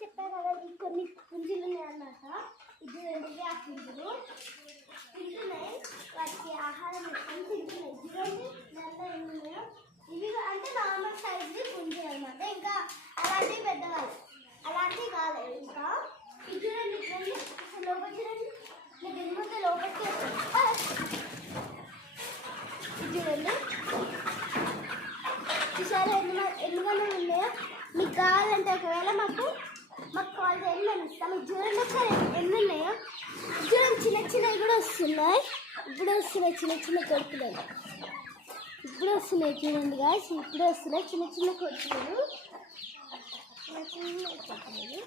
చెప్పారు కదా కొన్ని పుంజులు ఉన్నాయన్నమాట. ఇది రెండు ఆ పుంజులు తింటున్నాయి, వాటికి ఆహారం ఇస్తాం తింటున్నాయి. చూడండి నల్ల ఉన్నాయో ఇవి అంటే నార్మల్ సైజు పుంజులు అనమాట. ఇంకా అలాంటివి పెద్దవాళ్ళు అలాంటివి కాలేదు. ఇంకా ఇది చూడండి చూడండి లోపల చూడండి మీకు ఎన్నిమంది లోపలికి ఇది చూడండి చూసారా ఎన్నికన్నా ఉన్నాయో. మీకు కావాలంటే ఒకవేళ మాకు కాల్ చేయండి, మేము ఇస్తాం. మీకు చూడండి ఒకసారి ఎన్ని ఉన్నాయో. చూడండి చిన్న చిన్నవి కూడా వస్తున్నాయి, ఇప్పుడు వస్తున్నాయి చిన్న చిన్న కొడుకులు, ఇప్పుడు వస్తున్నాయి చూడండి గాయస్, ఇప్పుడు వస్తున్నాయి చిన్న చిన్న కొడుకులు, చిన్న చిన్న కొడుకులు.